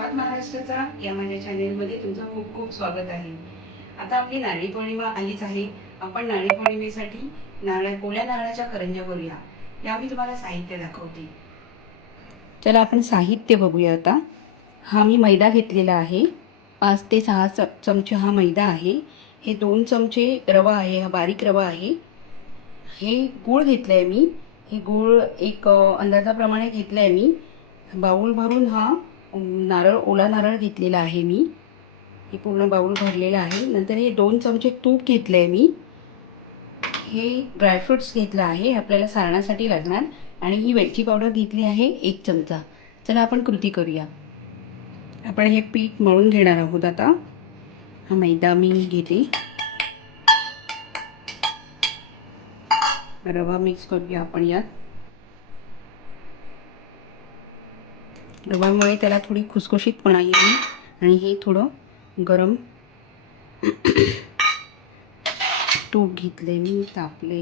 स्वाद महाराष्ट्राचा. या माझ्या चॅनेलमध्ये तुमचं खूप खूप स्वागत आहे. आता आपली नारळी पौर्णिमा आलीच आहे. आपण नारळी पौर्णिमेसाठी नारळ ओल्या नारळाच्या करंज्या करूया या मी तुम्हाला साहित्य दाखवते. चला आपण साहित्य बघूया आता. हा मी मैदा घेतलेला आहे. पाच ते सहा च चमचे हा मैदा आहे. हे दोन चमचे रवा आहे हा बारीक रवा आहे. हे गूळ घेतलं आहे मी. हे गूळ एक अंदाजाप्रमाणे घेतलं आहे मी. बाऊल भरून हा नारळ ओला नारळ घेतलेला आहे मी. हे पूर्ण बाऊल भरलेलं आहे. नंतर हे दोन चमचे तूप घेतलं आहे मी. हे ड्रायफ्रुट्स घेतलं आहे. आपल्याला सारणासाठी लागणार. आणि ही वेलची पावडर घेतली आहे एक चमचा. चला आपण कृती करूया. आपण हे पीठ मळून घेणार आहोत आता. हा मैदा मी घेते. रवा मिक्स करूया आपण यात. रव्यामुळे त्याला थोडी खुसखुशीतपणा येईल आणि हे थोडं गरम तूप घेतले मी तापले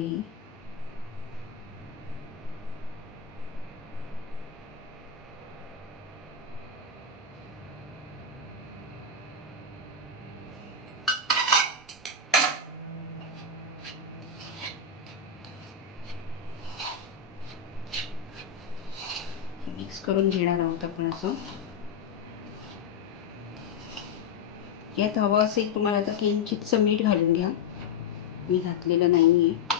मिक्स करून घेणार आहोत आपण असं. यात हवं असेल तुम्हाला आता किंचितचं मीठ घालून घ्या. मी घातलेलं नाही आहे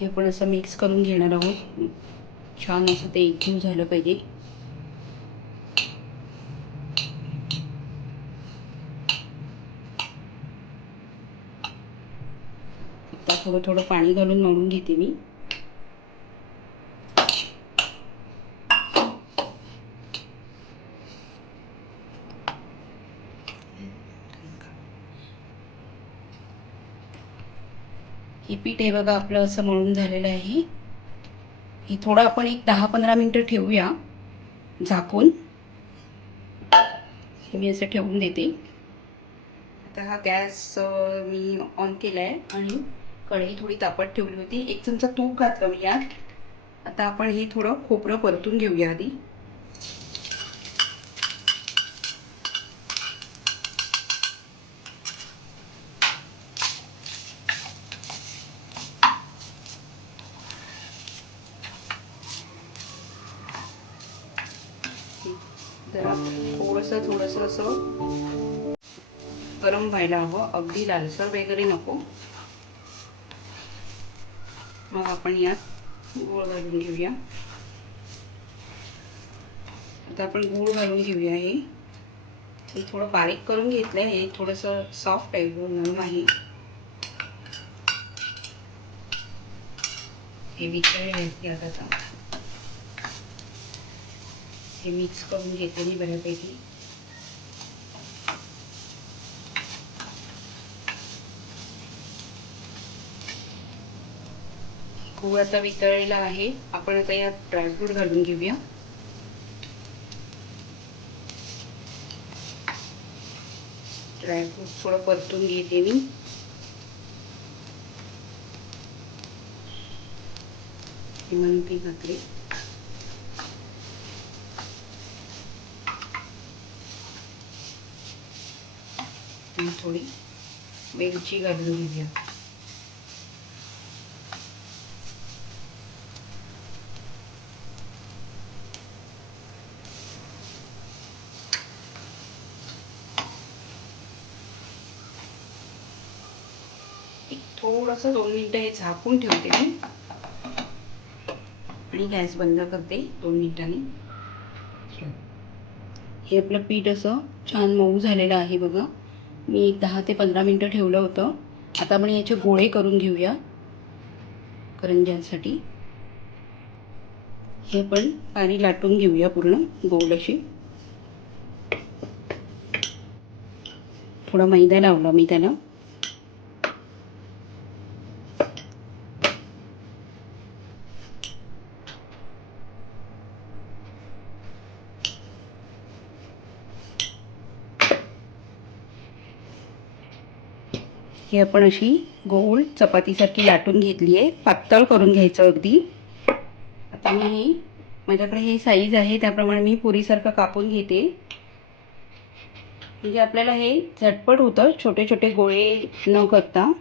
हे आपण असं मिक्स करून घेणार आहोत. छान असं ते एकजीव झालं पाहिजे. आता थोडं थोडं पाणी घालून मळून घेते मी. हे पीठ हे बघा आपलं असं मळून झालेलं आहे हे. थोडं आपण एक दहा पंधरा मिनटं ठेवूया झाकून. हे मी असं ठेवून देते. आता हा गॅस मी ऑन केला आहे आणि कढई थोडी तापत ठेवली होती. एक चमचा तूप घातलं मी यात. आता आपण हे थोडं खोबरं परतून घेऊया आधी. जरा थोडंसं थोडंसं असं गरम व्हायला हवं. अगदी लालसर वगैरे नको. मग आपण यात गूळ घालून घेऊया. आता आपण गूळ घालून घेऊया हे. हे थोडं बारीक करून घेतलं आहे हे थोडंसं सॉफ्ट आहे गूळ म्हणून आहे हे विचार आहेत आता. हे मिक्स करून घेते मी बऱ्यापैकी. गूळ आता वितळलेला आहे. आपण आता यात ड्रायफ्रूट घालून घेऊया. ड्रायफ्रूट थोडं परतून घेते मी. हे म्हणून आणि थोडी वेलची घालून घेऊया. एक थोडंसं दोन मिनिटं हे झाकून ठेवते मी. आणि गॅस बंद करते दोन मिनिटांनी. हे आपलं पीठ असं छान मऊ झालेलं आहे बघा. मी एक दहा ते पंधरा मिनटं ठेवलं होतं. आता आपण याचे गोळे करून घेऊया. करंज्यांसाठी. हे आपण पाणी लाटून घेऊया पूर्ण गोल अशी. थोडा मैदा लावला मी त्याला. ही आपण अशी गोल चपातीसारखी लाटून घेतली आहे पातळ करून घ्यायचं अगदी. आता मी ही माझ्याकडे ही साईज आहे त्याप्रमाणे मी पुरीसारखं कापून घेते. म्हणजे आपल्याला हे झटपट होतं छोटे छोटे गोळे न करता.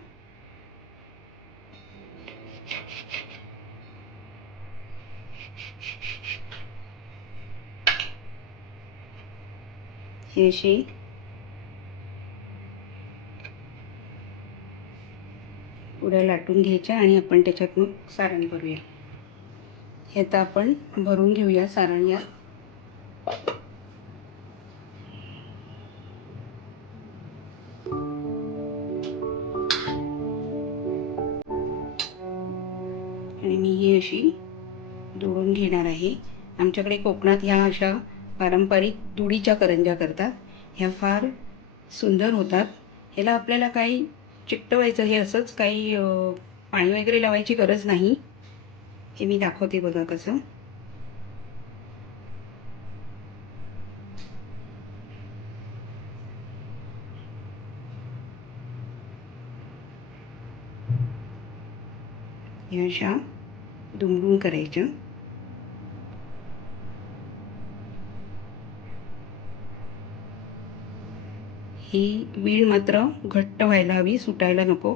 हे अशी उड्या लाटून घ्यायच्या आणि आपण त्याच्यात मग सारण भरूया. हे आता आपण भरून घेऊया सारण या. आणि मी ही अशी दुडून घेणार आहे. आमच्याकडे कोकणात ह्या अशा पारंपरिक दुडीच्या करंज्या करतात. ह्या फार सुंदर होतात. ह्याला आपल्याला काही चिकटवायचं हे असंच काही पाणी वगैरे लावायची गरज नाही. हे मी दाखवते बघा कसं. अशा दुमडून करायच्या. ही वीळ मात्र घट्ट व्हायला हवी सुटायला नको.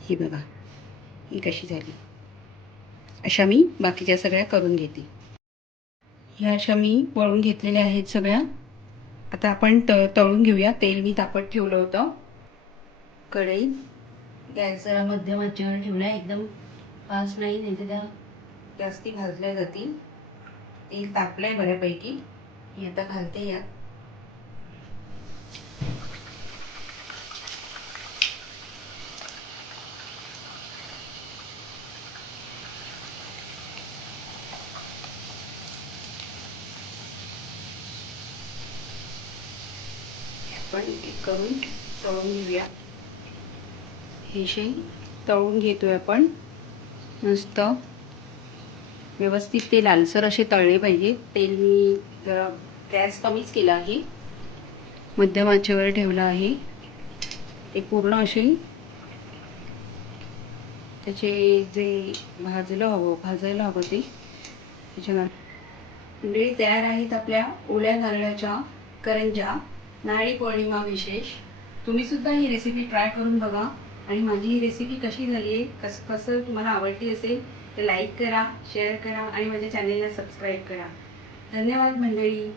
ही बघा ही कशी झाली. अशा मी बाकीच्या सगळ्या करून घेते. ह्या अशा मी वळून घेतलेल्या आहेत सगळ्या. आता आपण त तळून घेऊया. तेल मी तापत ठेवलं होतं. कढईत गॅसला जरा मध्यम आचेवर ठेवला एकदम फास्ट नाही नाही त्या जास्ती भाजल्या जातील. तेल तापलंय बऱ्यापैकी. मी आता घालते यात. आपण करून तळून घेऊया. अतिशय तळून तळून घेतोय आपण. मस्त. व्यवस्थित ते लालसर असे तळले पाहिजे. तेल मी जरा गॅस कमीच केला आहे. मध्यम आचेवर ठेवला आहे. ते पूर्ण असे त्याचे जे भाजलं हवं भाजायला हवं ते. त्याच्यानंतर मंडळी तयार आहेत आपल्या ओल्या नारळाच्या करंजा नारळी पौर्णिमा विशेष. तुम्ही सुद्धा ही रेसिपी ट्राय करून बघा. आणि माझी ही रेसिपी कशी झाली आहे कसं कसं तुम्हाला आवडली असेल तर लाईक करा शेअर करा आणि माझ्या चॅनेलला सबस्क्राईब करा. धन्यवाद मंडळी.